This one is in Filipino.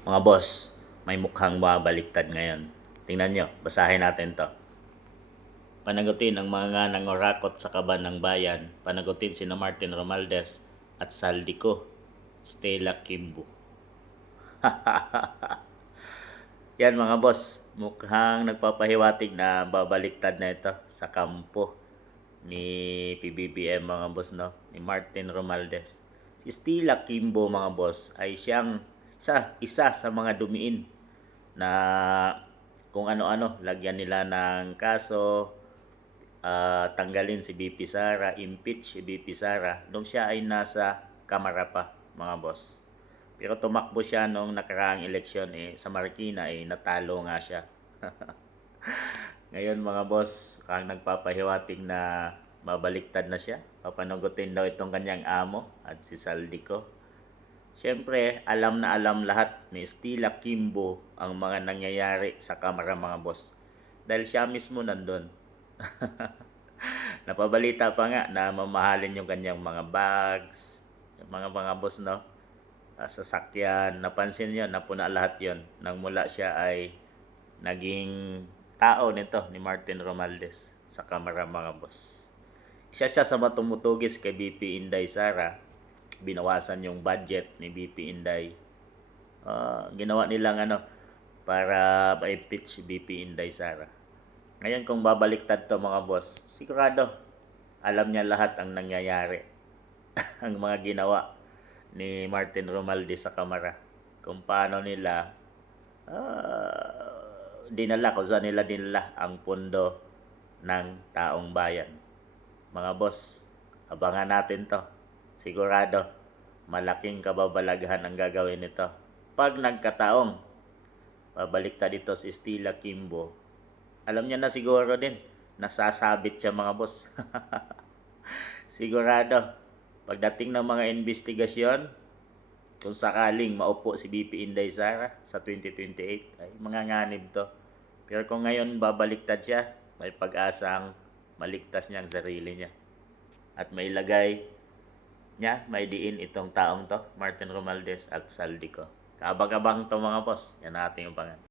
Mga boss, may mukhang mabaliktad ngayon. Tingnan nyo, basahin natin to. Panagutin ang mga nangurakot sa kaban ng bayan. Panagutin sina Martin Romualdez at Saldico, Stella Kimbo. Yan mga boss, mukhang nagpapahiwatig na babaliktad na ito sa kampo ni PBBM mga boss, no? Ni Martin Romualdez. Si Stella Kimbo mga boss ay siyang isa sa mga dumiin na kung ano-ano, lagyan nila ng kaso, tanggalin si BP Sara, impeach si BP Sara nung siya ay nasa Kamara pa mga boss. Pero tumakbo siya nung nakaraang eleksyon sa Marikina natalo nga siya. Ngayon mga boss, kang nagpapahiwatig na babaliktad na siya. Papanagutin daw itong kanyang amo at si Saldico. Siyempre, alam na alam lahat ni Stella Kimbo ang mga nangyayari sa Kamara mga boss. Dahil siya mismo nandun. Napabalita pa nga na mamahalin yung kanyang mga bags, yung mga boss, no? Sasakyan. Napansin nyo, napuna lahat yon nang mula siya ay naging tao nito ni Martin Romualdez sa Kamara mga boss. Isa siya sa matumutugis kay BP Inday Sara. Binawasan yung budget ni BP Inday. Ginawa nilang para ma-impeach si BP Inday Sara. Ngayon kung babaliktad to mga boss, sigurado alam niya lahat ang nangyayari. Ang mga ginawa ni Martin Romualdez sa Kamara. Kung paano nila kung saan nila dinala ang pondo ng taong bayan. Mga boss, abangan natin to. Sigurado, malaking kababalaghan ang gagawin nito. Pag nagkataong babaliktad dito si Stella Kimbo, alam niya na siguro din, nasasabit siya mga boss. Sigurado, pagdating ng mga investigasyon, kung sakaling maupo si BP Inday Sara sa 2028, ay manganganib to. Pero kung ngayon babaliktad siya, may pag-asang maligtas niya ang sarili niya. At may lagay niya, may diin itong taong to, Martin Romualdez at Saldico. Kaabang-abang to mga boss, yan natin yung pangalan.